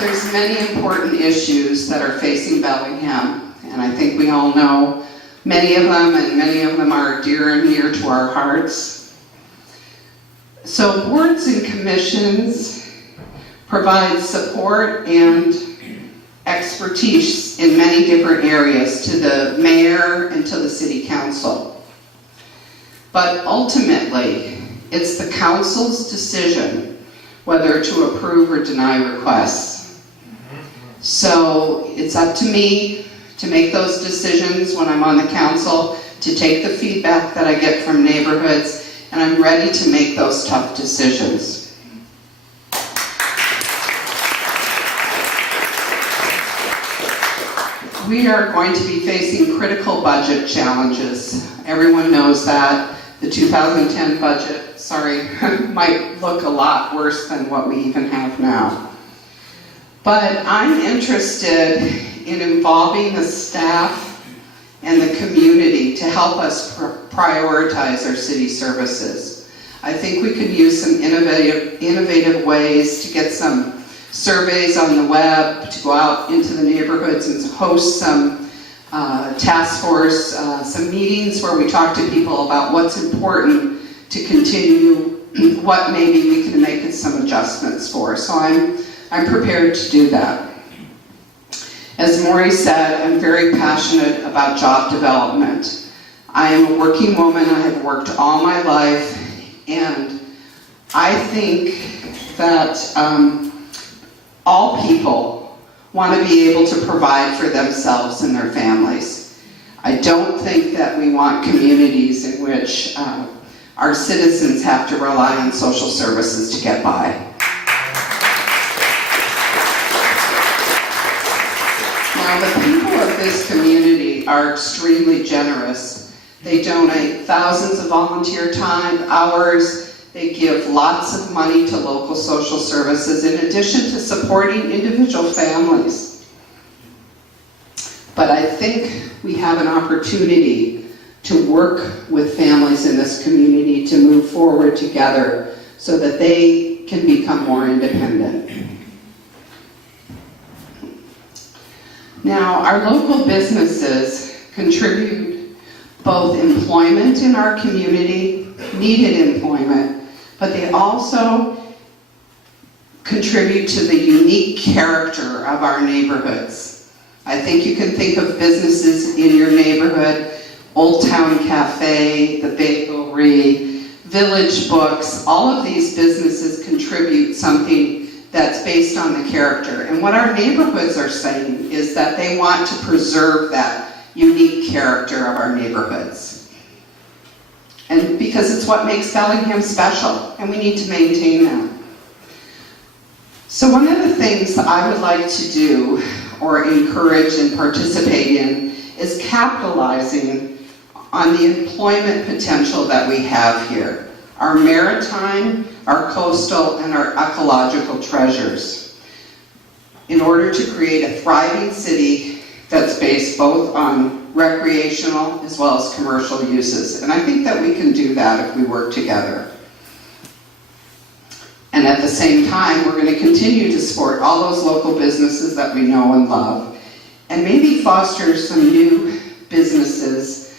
There's many important issues that are facing Bellingham, and I think we all know many of them, and many of them are dear and near to our hearts. So boards and commissions provide support and expertise in many different areas to the mayor and to the city council. But ultimately, it's the council's decision whether to approve or deny requests. So it's up to me to make those decisions when I'm on the council, to take the feedback that I get from neighborhoods, and I'm ready to make those tough decisions. We are going to be facing critical budget challenges. Everyone knows that. The 2010 budget, might look a lot worse than what we even have now. But I'm interested in involving the staff and the community to help us prioritize our city services. I think we could use some innovative ways to get some surveys on the web, to go out into the neighborhoods and host some task force, some meetings where we talk to people about what's important to continue, what maybe we can make some adjustments for. So I'm prepared to do that. As Maury said, I'm very passionate about job development. I am a working woman. I have worked all my life, and I think that all people want to be able to provide for themselves and their families. I don't think that we want communities in which our citizens have to rely on social services to get by. Now, the people of this community are extremely generous. They donate thousands of volunteer time, hours. They give lots of money to local social services in addition to supporting individual families. But I think we have an opportunity to work with families in this community to move forward together so that they can become more independent. Now, our local businesses contribute both employment in our community, needed employment, but they also contribute to the unique character of our neighborhoods. I think you can think of businesses in your neighborhood, Old Town Cafe, the Bakery, Village Books. All of these businesses contribute something that's based on the character. And what our neighborhoods are saying is that they want to preserve that unique character of our neighborhoods. And because it's what makes Bellingham special, and we need to maintain that. So one of the things that I would like to do, or encourage and participate in, is capitalizing on the employment potential that we have here. Our maritime, our coastal, and our ecological treasures, in order to create a thriving city that's based both on recreational as well as commercial uses. And I think that we can do that if we work together. And at the same time, we're going to continue to support all those local businesses that we know and love, and maybe foster some new businesses,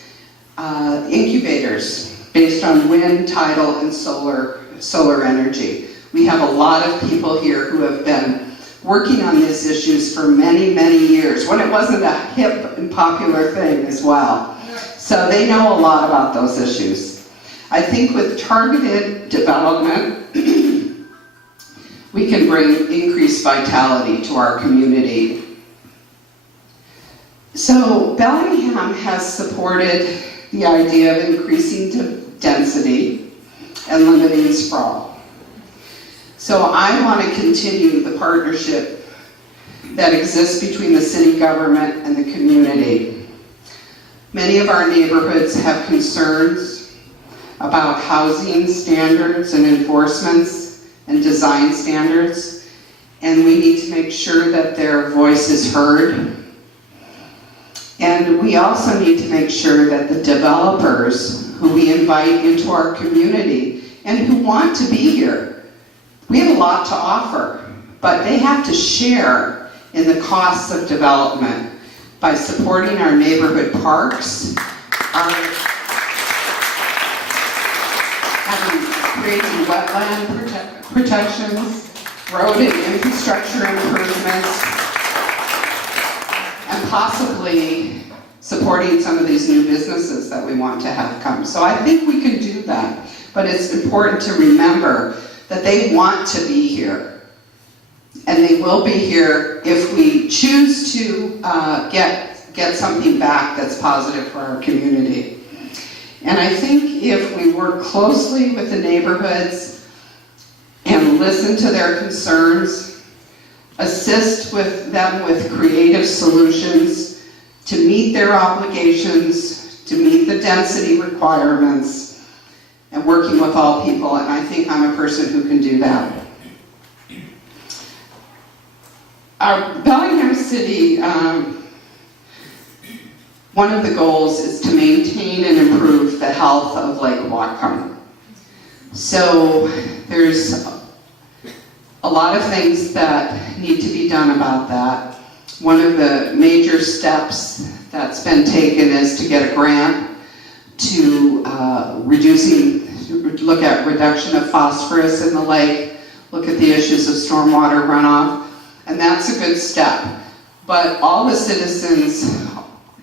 incubators based on wind, tidal, and solar energy. We have a lot of people here who have been working on these issues for many, many years, when it wasn't a hip and popular thing as well. So they know a lot about those issues. I think with targeted development, we can bring increased vitality to our community. So Bellingham has supported the idea of increasing density and limiting sprawl. So I want to continue the partnership that exists between the city government and the community. Many of our neighborhoods have concerns about housing standards and enforcements and design standards, and we need to make sure that their voice is heard. And we also need to make sure that the developers who we invite into our community and who want to be here, we have a lot to offer. but they have to share in the costs of development by supporting our neighborhood parks, creating wetland protections, road and infrastructure improvements, and possibly supporting some of these new businesses that we want to have come. So I think we can do that, but it's important to remember that they want to be here. And they will be here if we choose to get something back that's positive for our community. And I think if we work closely with the neighborhoods and listen to their concerns, assist with them with creative solutions to meet their obligations, to meet the density requirements, and working with all people, and I think I'm a person who can do that. Our Bellingham City, one of the goals is to maintain and improve the health of Lake Whatcom. So there's a lot of things that need to be done about that. One of the major steps that's been taken is to get a grant to look at reduction of phosphorus in the lake, look at the issues of stormwater runoff, and that's a good step. But all the citizens,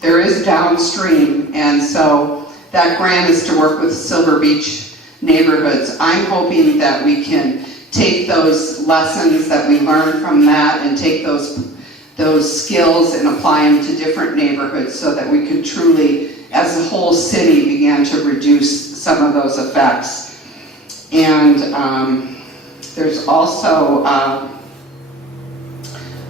there is downstream, and so that grant is to work with Silver Beach neighborhoods. I'm hoping that we can take those lessons that we learned from that and take those skills and apply them to different neighborhoods so that we can truly, as a whole city, begin to reduce some of those effects. And there's also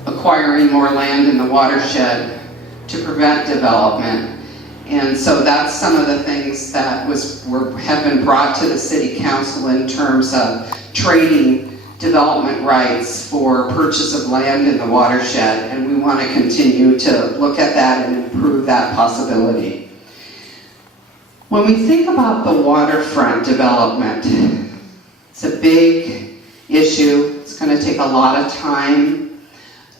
acquiring more land in the watershed to prevent development. And so that's some of the things that have been brought to the City Council in terms of trading development rights for purchase of land in the watershed, and we want to continue to look at that and improve that possibility. When we think about the waterfront development, it's a big issue. It's going to take a lot of time,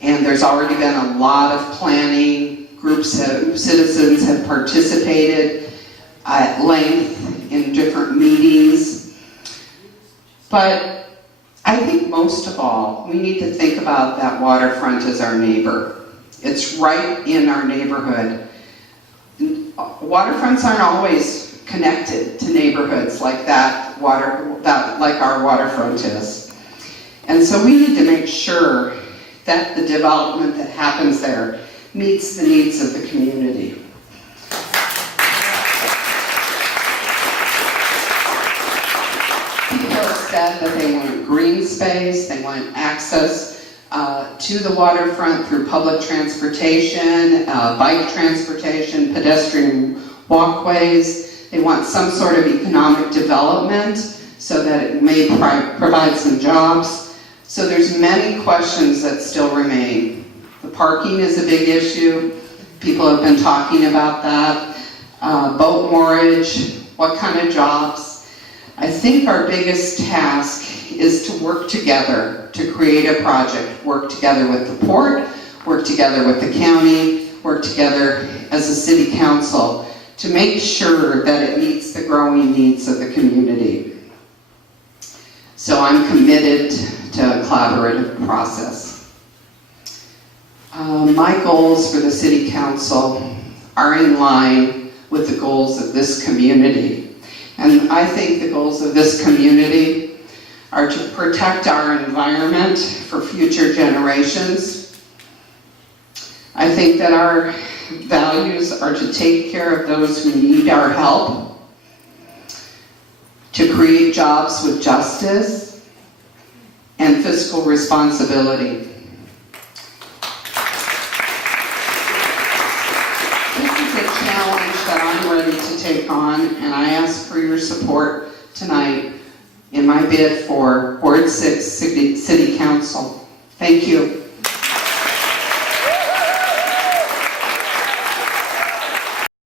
and there's already been a lot of planning. Citizens have participated at length in different meetings. But I think most of all, we need to think about that waterfront as our neighbor. It's right in our neighborhood. Waterfronts aren't always connected to neighborhoods like like our waterfront is. And so we need to make sure that the development that happens there meets the needs of the community. People have said that they want green space, they want access to the waterfront through public transportation, bike transportation, pedestrian walkways. They want some sort of economic development so that it may provide some jobs. So there's many questions that still remain. The parking is a big issue. People have been talking about that. Boat moorage, what kind of jobs? I think our biggest task is to work together to create a project. Work together with the port, work together with the county, work together as a city council to make sure that it meets the growing needs of the community. So I'm committed to a collaborative process. My goals for the City Council are in line with the goals of this community. And I think the goals of this community are to protect our environment for future generations. I think that our values are to take care of those who need our help, to create jobs with justice and fiscal responsibility. That I'm ready to take on, and I ask for your support tonight in my bid for Ward 6 City Council. Thank you.